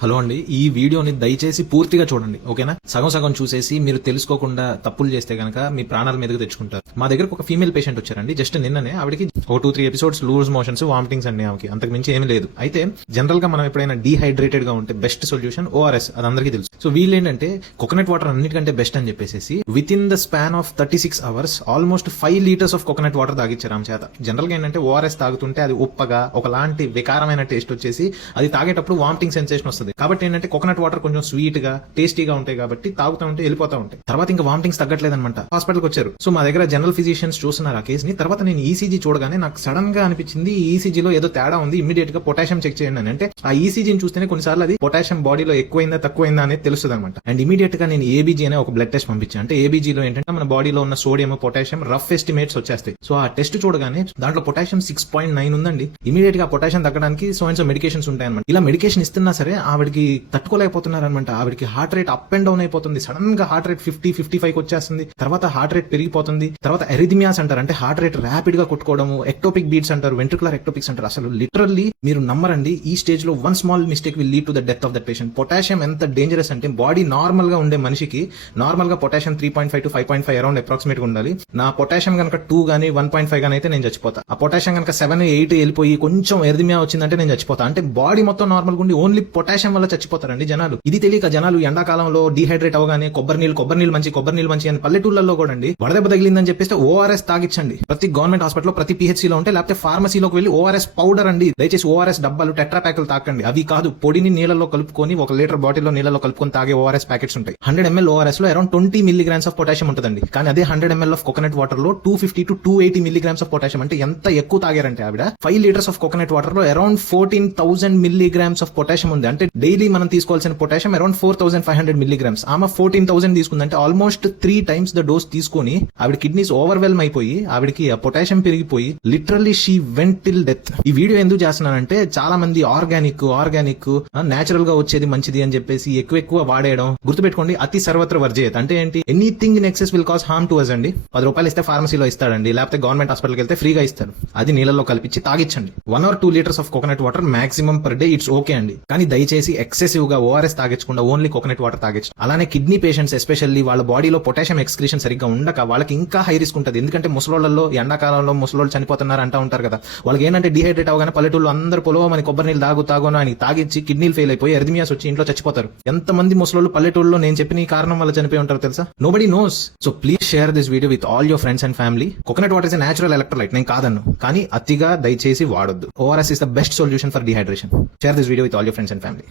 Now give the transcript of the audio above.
Hello అండి, ఈ వీడియోని దయచేసి పూర్తిగా చూడండి, ఓకేనా? సగం సగం చూసేసి మీరు తెలుసుకోకుండా తప్పులు చేస్తే గనక మీ ప్రాణాల మీదకి తెచ్చుకుంటారు. మా దగ్గరకు ఒక ఫీమేల్ పేషెంట్ వచ్చారండి. జస్ట్ నిన్ననే ఆవిడకి ఒక 2-3 ఎపిసోడ్స్ లూజ్ మోషన్స్, వామిటింగ్స్ అండి. ఆమెకి అంతకు మించి ఏమీ లేదు. అయితే జనరల్ గా మనం ఎప్పుడైనా డీహైడ్రేటెడ్ గా ఉంటే బెస్ట్ సొల్యూషన్ ఓఆర్ఎస్, అది అందరికీ తెలుసు. సో వీళ్ళు ఏంటంటే కోకోనట్ వాటర్ అన్నిటికంటే బెస్ట్ అని చెప్పేసి within the span of 36 hours almost 5 litres of coconut water తాగిచ్చారు ఆమె చేత. జనరల్ గా ఏంటంటే ఓఆర్ఎస్ తాగుతుంటే అది ఉప్పగా ఒకలాంటి వికారమైన టేస్ట్ వచ్చేసి అది తాగేటప్పుడు వామిటింగ్ సెన్సేషన్ వస్తుంది. కాబట్టి ఏంటంటే కోకోనట్ వాటర్ కొంచెం స్వీట్ గా టేస్టీగా ఉంటాయి కాబట్టి తాగుతూ ఉంటే వెళ్ళిపోతా ఉంటాయి. తర్వాత ఇంకా వామిటింగ్స్ తగ్గట్లేదన్నమాట. హాస్పిటల్కి వచ్చారు. సో మా దగ్గర జనరల్ ఫిజిషియన్స్ చూస్తున్నారు ఆ కేసుని. తర్వాత నేను ఈసీజీ చూడగానే నాకు సడన్ గా అనిపించింది ఈసీజీలో ఏదో తేడా ఉంది, ఇమీడియట్ గా పొటాషియం చెక్ చేయండి అని. అంటే ఆ ఈసీజీని చూస్తేనే కొన్నిసార్లు అది పొటాషియం బాడీలో ఎక్కువైందా తక్కువైందా అనేది తెలుస్తుంది అనమాట. అండ్ ఇమీడియట్ గా నేను ఏబీజీ అనే ఒక బ్లడ్ టెస్ట్ పంపించాను. అంటే ఏబీజీలో ఏంటంటే మన బాడీలో ఉన్న సోడియం, పొటాషియం రఫ్ ఎస్టిమేట్స్ వచ్చేస్తాయి. సో ఆ టెస్ట్ చూడగానే దాంట్లో పొటాషియం 6.9 ఉందండి. ఇమీడియట్ గా పొటాషియం తగ్గడానికి సో అండ్ సో మెడికేషన్స్ ఉంటాయి అనమాట. ఇలా మెడికేషన్ ఇస్తున్నా సరే ఆవిడకి తట్టుకోలేకపోతున్నారు అనమాట. ఆవిడకి heart rate up and down అయిపోతుంది. సడన్ గా హార్ట్ రేట్ 50-55 వచ్చేస్తుంది. తర్వాత హార్ట్ రేట్ పెరిగిపోతుంది. తర్వాత ఎరిథమియాస్ అంటారు, అంటే హార్ట్ రేట్ ర్యాపిడ్ గా కొట్టుకోవడము. ఎక్టోపిక్ బీట్స్ అంటారు, వెంట్రికులర్ ఎక్టోపిక్స్ అంటారు. అసలు లిటరల్లీ మీరు నమ్మరండి, ఈ స్టేజ్ లో one small mistake will lead to the death of that patient. Potassium ఎంత డేంజరస్ అంటే బాడీ నార్మల్ గా ఉండే మనిషికి నార్మల్ గా పొటాషియం 3.5 to 5.5 అరౌండ్ అప్రాక్సిమేట్ గా ఉండాలి. నా పొటాషియం కనుక 2 గానీ 1.5 గానీ అయితే నేను చచ్చిపోతా. ఆ పొటాషియం కనుక 7-8 వెళ్ళిపోయి కొంచెం ఎరిథమియా వచ్చిందంటే నేను చచ్చిపోతా. అంటే బాడీ మొత్తం నార్మల్ గా ఉండి ఓన్లీ పొటాషియం వల్ల చచ్చిపోతారండి జనాలు. ఇది తెలియక జనాలు ఎండాకాలంలో డీహైడ్రేట్ అవగానే కొబ్బరి నీళ్ళు మంచి అని పల్లెటూళ్ళలో కూడా అండి వడదెబ్బ తగిలిందని చెప్పేస్తే ఓఆర్ఎస్ తాగిచ్చండి. ప్రతి గవర్నమెంట్ హాస్పిటల్, ప్రతి పిహెచ్సీలో ఉంటే, లేకపోతే ఫార్మసీలోకి వెళ్ళి ఓఆర్ఎస్ పౌడర్ అండి. దయచేసి ఓఆర్ఎస్ డబ్బాలు, టెట్రా ప్యాకులు తాకండి. అవి కాదు, పొడిని నీళ్ళలో కలుపుకొని 1 లీటర్ బాటిల్లో నీళ్ళలో కలుపుకొని తాగే ఓఆర్ఎస్ ప్యాకెట్స్ ఉంటాయి. 100 ml ఓఆర్ఎస్ లో అరౌండ్ 20 milligrams ఆఫ్ పొటాషియం ఉంటుందండి. కానీ అదే 100 ml ఆఫ్ కోకోనట్ వాటర్ లో 250 to 280 milligrams ఆఫ్ పొటాషియం. అంటే ఎంత ఎక్కువ తాగారంటే ఆవిడ 5 లీటర్స్ ఆఫ్ కోకోనట్ వాటర్ లో అరౌండ్ 14,000 milligrams ఆఫ్ పొటాషియం ఉంది. అంటే డైలీ మనం తీసుకోవాల్సిన పొటాషియం అరౌండ్ 4,500 milligrams. ఆమె 14,000 తీసుకుందంటే ఆల్మోస్ట్ 3 times ద డోస్ తీసుకొని ఆవిడ కిడ్నీస్ ఓవర్వెల్మ్ అయిపోయి ఆవిడకి ఆ పొటాషియం పెరిగిపోయి literally she went till death. ఈ వీడియో ఎందుకు చేస్తున్నానంటే చాలా మంది ఆర్గానిక్ నేచురల్ గా వచ్చేది మంచిది అని చెప్పేసి ఎక్కువ వాడేయడం. గుర్తుపెట్టుకోండి, అతి సర్వత్ర వర్జేయత్ అంటే ఏంటి? Anything in excess will cause harm to us అండి. 10 రూపాయలు ఇస్తే ఫార్మసీలో ఇస్తాడండి, లేకపోతే గవర్నమెంట్ హాస్పిటల్కి వెళ్తే ఫ్రీగా ఇస్తారు. అది నీళ్ళలో కలిపించి తాగిచ్చండి. 1 or 2 litres of coconut water maximum per day, it's okay అండి. కానీ దయచేసి ఎక్సెసివ్ గా ఓఆర్ఎస్ తాగించకుండా ఓన్లీ కోకోనట్ వాటర్ తాగించండి. అలానే కిడ్నీ పేషెంట్స్ ఎస్పెషల్లీ వాళ్ళ బాడీలో పొటాషియం ఎక్స్క్రీషన్ సరిగ్గా ఉండక వాళ్ళకి ఇంకా హై రిస్క్ ఉంటుంది. ఎందుకంటే ముసలోళ్లలో ఎండాకాలంలో ముసలోళ్ళు చనిపోతున్నారు అంటూ ఉంటారు కదా. వాళ్ళకి ఏంటంటే డిహైడ్రేట్ అవగానే పల్లెటూళ్ళు అందరూ పొలవమని కొబ్బరి నీళ్ళు తాగును అని తాగిచ్చి కిడ్నీలు ఫెయిల్ అయిపోయి ఎరిథమియాస్ వచ్చి ఇంట్లో చచ్చిపోతారు. ఎంతమంది ముసలోళ్ళు పల్లెటూళ్ళలో నేను చెప్పిన ఈ కారణం వల్ల చనిపోయి ఉంటారు తెలుసా? Nobody knows. So please share this video with all your friends and family. Coconut water is a natural electrolyte, నేను కాదన్ను, కానీ అతిగా దయచేసి వాడొద్దు. ORS is the best solution for dehydration. Share this video with all your friends and family.